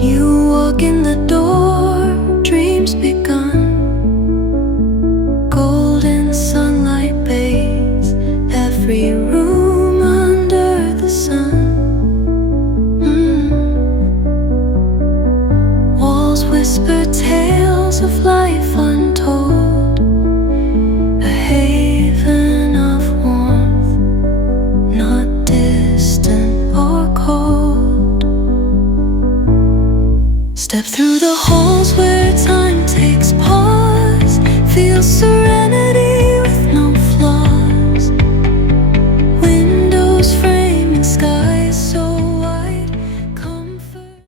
You walk in the door, dreams begun. Golden sunlight bathes every room under the sun. Walls whisper tales of life untold, a haven of warmth, not distant or cold. Step through the halls where time takes pause, feel serenity